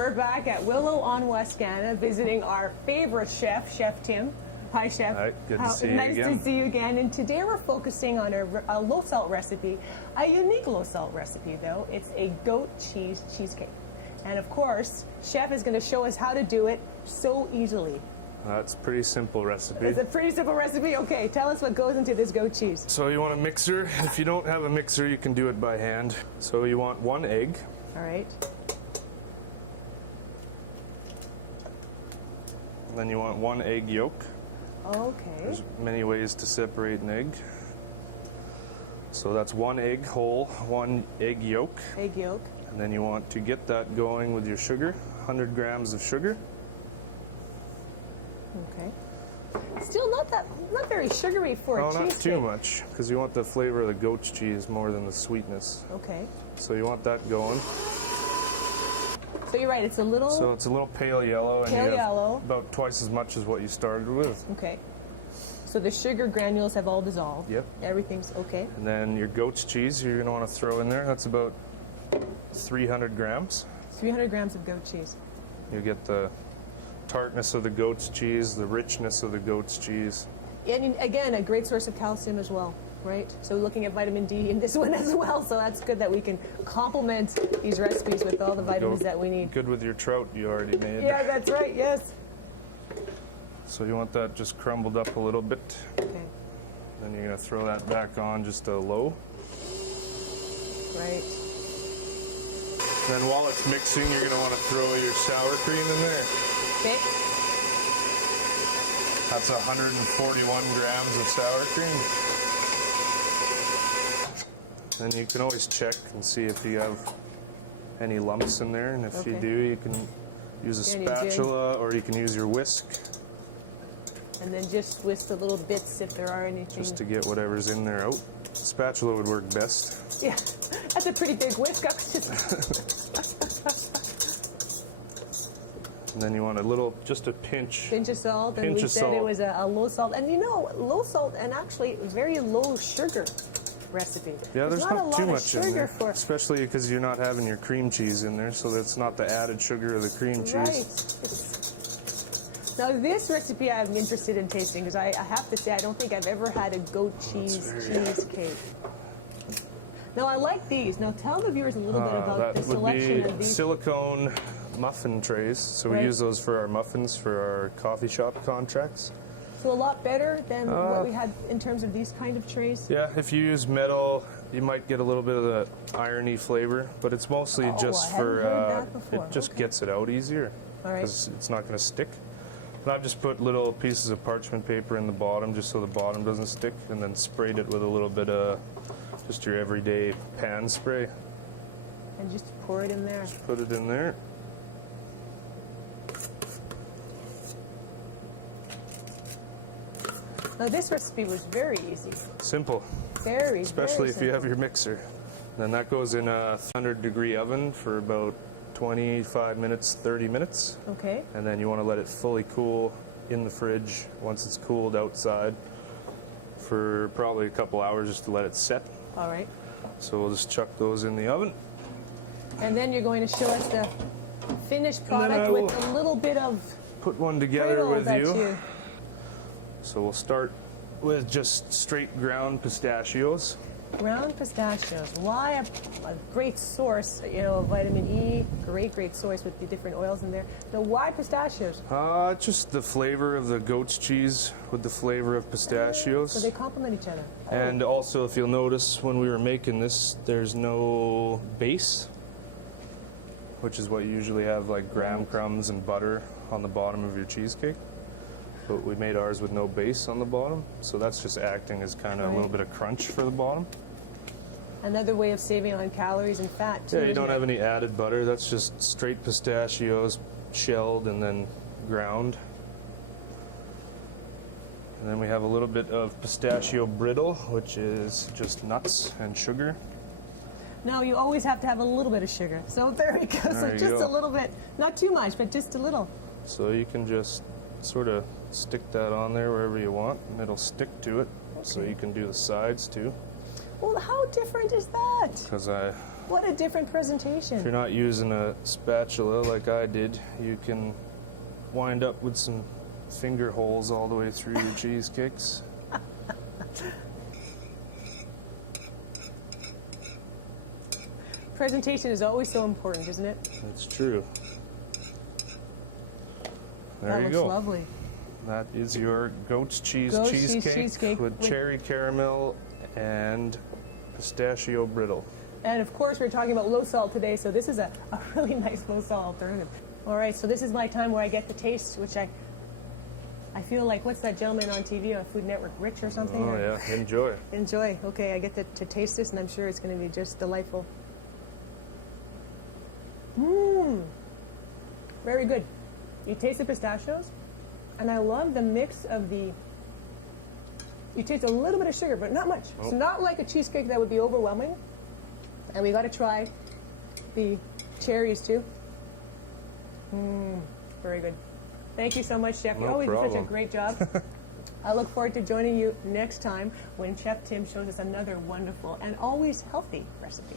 we're back at Willow on Wascana visiting our favorite chef, Chef Tim. Hi, Chef. Hi, good to see you nice again. to see you again. And today we're focusing on a low-salt recipe, a unique low-salt recipe, though. It's a goat cheese cheesecake. And of course, Chef is going to show us how to do it so easily. It's a pretty simple recipe. It's a pretty simple recipe. Okay, tell us what goes into this goat cheese. So you want a mixer. If you don't have a mixer, you can do it by hand. So you want 1 egg. All right. And then you want 1 egg yolk. Okay. There's many ways to separate an egg. So that's 1 egg whole, 1 egg yolk. Egg yolk. And then you want to get that going with your sugar, 100 grams of sugar. Okay. Still not very sugary for a cheesecake. Not too much, because you want the flavor of the goat's cheese more than the sweetness. Okay. So you want that going. So you're right, it's a little... So it's a little pale yellow. And Pale you have yellow. about twice as much as what you started with. Okay. So the sugar granules have all dissolved. Yep. Everything's okay. And then your goat's cheese you're going to want to throw in there. That's about 300 grams. 300 grams of goat cheese. You get the tartness of the goat's cheese, the richness of the goat's cheese. And again, a great source of calcium as well, right? So we're looking at vitamin D in this one as well, so that's good that we can complement these recipes with all the vitamins that we need. Good with your trout you already made. Yeah, that's right, yes. So you want that just crumbled up a little bit. Okay. Then you're going to throw that back on just a low. Right. Then while it's mixing, you're going to want to throw your sour cream in there. Okay. That's 141 grams of sour cream. Then you can always check and see if you have any lumps in there, and if you do, you can use a spatula or you can use your whisk. And then just whisk the little bits if there are anything. Just to get whatever's in there out. Spatula would work best. Yeah, that's a pretty big whisk. And then you want a little, just a pinch. Pinch of salt, and we said it was a low salt. And you know, low salt and actually very low sugar recipe. Yeah, there's not too much in there, for... especially because you're not having your cream cheese in there, so that's not the added sugar of the cream cheese. Right. Now this recipe I'm interested in tasting, because I have to say I don't think I've ever had a goat cheese cheesecake. Now I like these. Now tell the viewers a little bit about the selection of these. Silicone muffin trays. So we use those for our muffins for our coffee shop contracts. So a lot better than what we had in terms of these kind of trays? Yeah, if you use metal, you might get a little bit of the irony flavor, but it's mostly just for, it just gets it out easier. All right. Because it's not going to stick. And I've just put little pieces of parchment paper in the bottom just so the bottom doesn't stick, and then sprayed it with a little bit of just your everyday pan spray. And just pour it in there. Just put it in there. Now this recipe was very easy. Simple. Very, especially very if you have your mixer. Then that goes in a 100-degree oven for about 25 minutes, 30 minutes. Okay. And then you want to let it fully cool in the fridge once it's cooled outside for probably a couple hours just to let it set. All right. So we'll just chuck those in the oven. And then you're going to show us the finished product with a little bit of... Put one together with you. So we'll start with just straight ground pistachios. Ground pistachios. Why a great source, you know, of vitamin E, great source with the different oils in there. Now, why pistachios? Just the flavor of the goat's cheese with the flavor of pistachios. So they complement each other. And also, if you'll notice, when we were making this, there's no base, which is what you usually have, like graham crumbs and butter on the bottom of your cheesecake. But we made ours with no base on the bottom, so that's just acting as kind of a little bit of crunch for the bottom. Another way of saving on calories and fat, too. Yeah, you don't have any added butter. That's just straight pistachios, shelled and then ground. And then we have a little bit of pistachio brittle, which is just nuts and sugar. No, you always have to have a little bit of sugar. So there we go. So just a little bit, not too much, but just a little. So you can just sort of stick that on there wherever you want, and it'll stick to it. Okay. So you can do the sides too. Well, how different is that? Because I What a different presentation. If you're not using a spatula like I did, you can wind up with some finger holes all the way through your cheesecakes. Presentation is always so important, isn't it? That's true. There That you looks go. lovely. That is your goat's cheese Goat's cheese cheesecake, cheesecake with with- cherry caramel and pistachio brittle. And of course, we're talking about low salt today, so this is a really nice low salt alternative. All right, so this is my time where I get to taste, which I feel like, what's that gentleman on TV on Food Network, Rich or something? Oh Or- yeah, enjoy. Enjoy. Okay, I get to taste this, and I'm sure it's going to be just delightful. Mmm. Very good. You taste the pistachios, and I love the mix of the. You taste a little bit of sugar, but not much. It's Oh. not like a cheesecake that would be overwhelming. And we got to try the cherries too. Very good. Thank you so much, Chef. You No always do such a problem. great job. I look forward to joining you next time when Chef Tim shows us another wonderful and always healthy recipe.